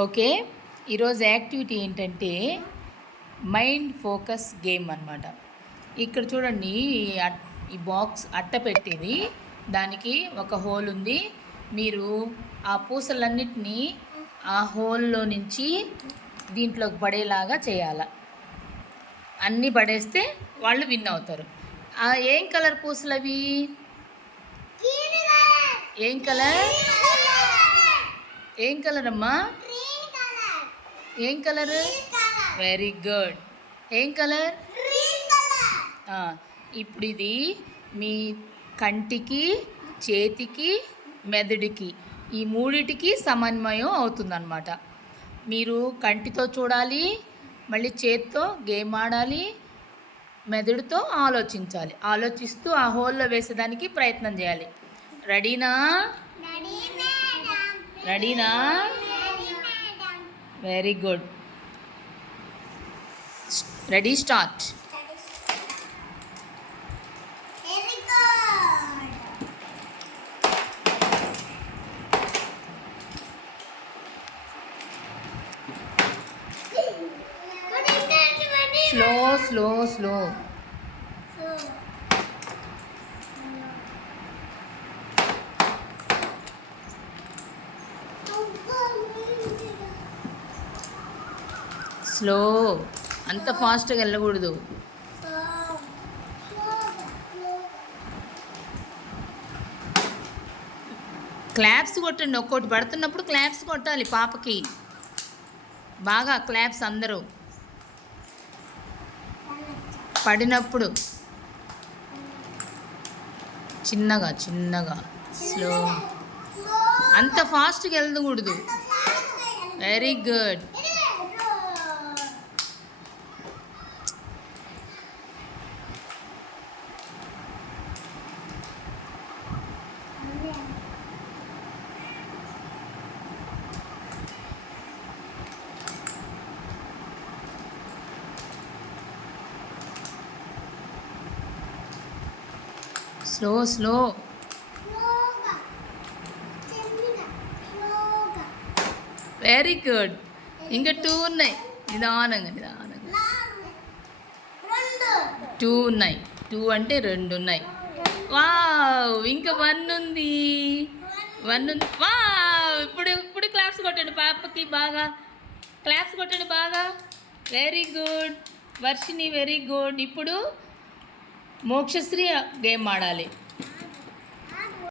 Okay, ఈరోజు activity ఏంటంటే mind focus game అనమాట. ఇక్కడ చూడండి, ఈ బాక్స్ అట్ట పెట్టేది, దానికి ఒక హోల్ ఉంది. మీరు ఆ పూసలన్నిటినీ ఆ హోల్లో నుంచి దీంట్లోకి పడేలాగా చేయాలి. అన్నీ పడేస్తే వాళ్ళు విన్ అవుతారు. ఏం కలర్ పూసలు అవి? ఏం కలర్? ఏం కలర్ అమ్మా? ఏం కలర్? Very good. ఏం కలర్? ఇప్పుడు ఇది మీ కంటికి, చేతికి, మెదడుకి, ఈ మూడిటికి సమన్వయం అవుతుందన్నమాట. మీరు కంటితో చూడాలి, మళ్ళీ చేతితో గేమ్ ఆడాలి, మెదడుతో ఆలోచించాలి. ఆలోచిస్తూ ఆ హోల్లో వేసేదానికి ప్రయత్నం చేయాలి. రెడీనా? రెడీనా? Very good. Ready, start. Slow slow slow. Slow, అంత ఫాస్ట్గా వెళ్ళకూడదు. క్లాప్స్ కొట్టండి. ఒక్కోటి పడుతున్నప్పుడు క్లాప్స్ కొట్టాలి పాపకి. బాగా క్లాప్స్ అందరూ పడినప్పుడు. చిన్నగా చిన్నగా, స్లో. అంత ఫాస్ట్గా వెళ్ళకూడదు. Very good. Slow slow. Very good. ఇంకా 2 ఉన్నాయి. నిదానంగా నిదానంగా. 2 ఉన్నాయి. 2 అంటే 2 ఉన్నాయి. వావ్, ఇంకా 1 ఉంది. 1 ఉంది. వావ్, ఇప్పుడు క్లాప్స్ కొట్టండి పాపకి. బాగా క్లాప్స్ కొట్టండి బాగా. Very good Varshini, very good. ఇప్పుడు మోక్షశ్రీ గేమ్ ఆడాలి.